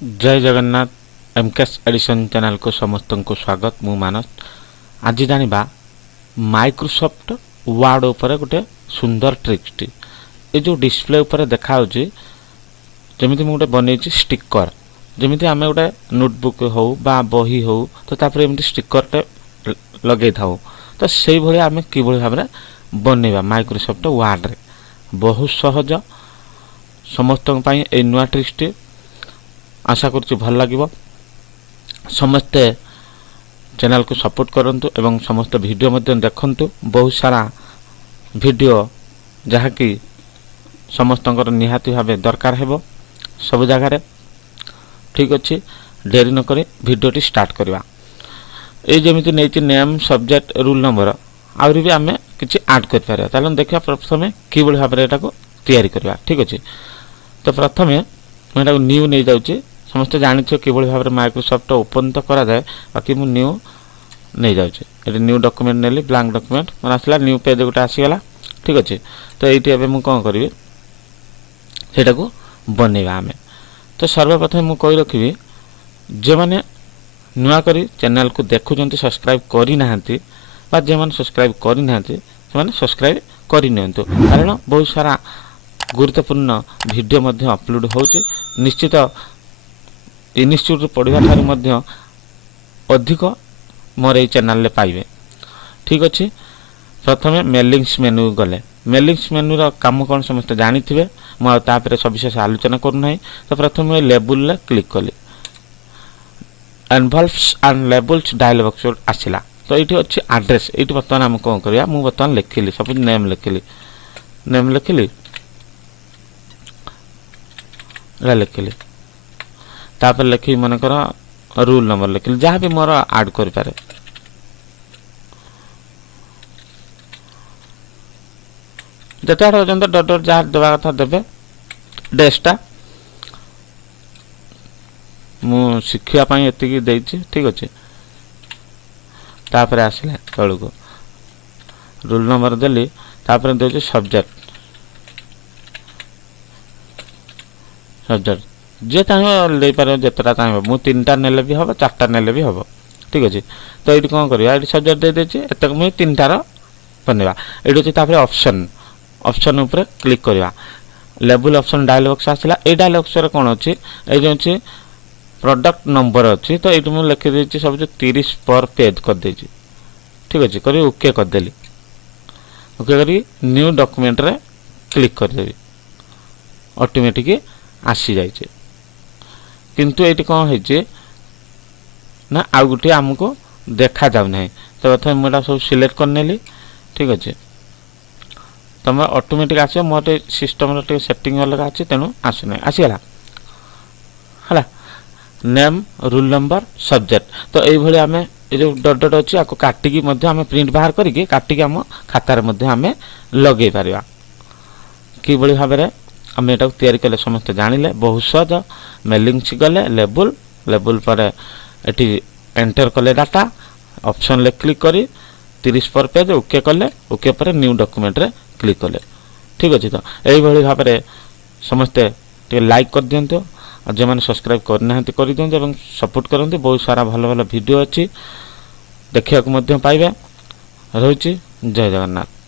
जय Jagannath MKS addition channel को समस्त को स्वागत। मु मानस आज जानिबा माइक्रोसॉफ्ट वर्ड ऊपर गोटे सुंदर ट्रिक्स टी ए जो डिस्प्ले ऊपर देखा होची जेमिति मु गोटे बनेछि स्टिकर जेमिति आमे गोटे नोटबुक हो बा बही हो तो तापर एमिति स्टिकर टे लगे थाउ तो सेही भली आमे कि भली भाबरे बनेबा माइक्रोसॉफ्ट वर्ड रे बहुत सहज समस्त पई ए नुवा ट्रिक्स टी आशा करुच्ची भल लगे समस्ते चैनल को सपोर्ट करंतु एवं समस्त वीडियो मध्य देखंतु बहुत सारा वीडियो जहाँकि समस्त निहाती भाव दरकार हेबो सब जगह ठीक अच्छे डेरी नक वीडियोटी स्टार्ट करवा ये जमीती नहीं नेम सब्जेक्ट रूल नंबर आहरी भी आम कि आड कर देखा प्रथम कि भाव में यहाँ तैयारी करवा ठीक अच्छे। तो प्रथम मुझे न्यू नहीं जाऊँगी समस्त जानी कि भाव में माइक्रोसॉफ्ट ओपन तो करा जाए बाकी मु न्यू नहीं जाऊँगी न्यू डॉक्यूमेंट नेली ब्लैंक डॉक्यूमेंट मैं आसला न्यू पेज गोटे आसीगला ठीक अच्छे। तो ये मुझे कौन करी सेटा को बनवा आम तो सर्वप्रथम मुझे कही रखी जो मैंने नुआ करी चैनल को देखुं सब्सक्राइब करना जो मैंने सब्सक्राइब करना सब्सक्राइब करनी कारण बहुत सारा गुरुत्वपूर्ण वीडियो मध्य अपलोड होचे निश्चित इन्स्टिट्यूट पढ़ा ठार अधिक मोर ये चैनल पाइबे ठीक अच्छे। प्रथम मेलिंग्स मेनू गले मेलिंग्स मेनूर काम कौन समस्त जानी थे मुझे सविशेष आलोचना करूना। तो प्रथम लेबुल क्लिक कली एनवल्व्स एंड लेबुल्स डायलॉग बॉक्स आसला तो ये अच्छी एड्रेस ये बर्तमान आम कौन करवा मुझे बर्तमान लिखिली सब नेम लिखिली लिखिली तापर लिखी मनकर रूल नंबर लिखिली जहाँ भी मोर आड कर पारे जिते पर्यटन डट डट जहाँ देवा कथा देवे डेस्टा मु शिखापी एति देती ठीक अच्छे। तापर आसला तल को रूल नंबर देली तापर दे सब्जेक्ट सब्जेक्ट जे चाहिए पार जितेटा चाहिए मुझे 3टा नेले भी हम 4टा नेले भी हम ठीक अच्छे। तो ये कौन करवा ये सब्जेक्ट दे देती एत मुझे 3टार बनवा ये अच्छे। ऑप्शन ऑप्शन ऊपर क्लिक करवा लेबुल ऑप्शन डायलॉग बॉक्स आसला ये डायलॉग बॉक्स कौन अच्छी ये जो अच्छी प्रोडक्ट नंबर अच्छी तो ये मुझे लिखिदी सब 30 पर पेज कर देची ठीक अच्छे कर ओके करदेली ओके करी न्यू डॉक्यूमेंट रे क्लिक करदेवी ऑटोमेटिक आसी जाइए। किंतु ये कौन है ना आउ गोटे आमको देखा जाऊना तो प्रथम मुझे सब सिलेक्ट करनेली ठीक अच्छे। तुम ऑटोमेटिक आस मोटे सिस्टम सेटिंग अलग अच्छे तेणु आसना आसीगला है नेम रूल नंबर सब्जेक्ट। तो ये आम ये जो डट डट अच्छी आपको काटिकी आम प्रिंट बाहर करके काटिकी आम खातार आम लगे पार कि भाव में आम यहाँ तैयारी कले समस्त जानिले बहुत सहज मेलिंग्स गले लेबुल लेबुल पर एटी एंटर कले डाटा ऑप्शन ले क्लिक करी 30 पर पेज ओके कले ओके पर न्यू डॉक्यूमेंट रे क्लिक कले ठीक अच्छे। तो यही भाव में समस्ते लाइक कर दिंतु और जो मैंने सब्सक्राइब करना कर दिखाँ सपोर्ट करते बहुत सारा भल भल वीडियो अच्छी देखा पाइबे। रही जय जगन्नाथ।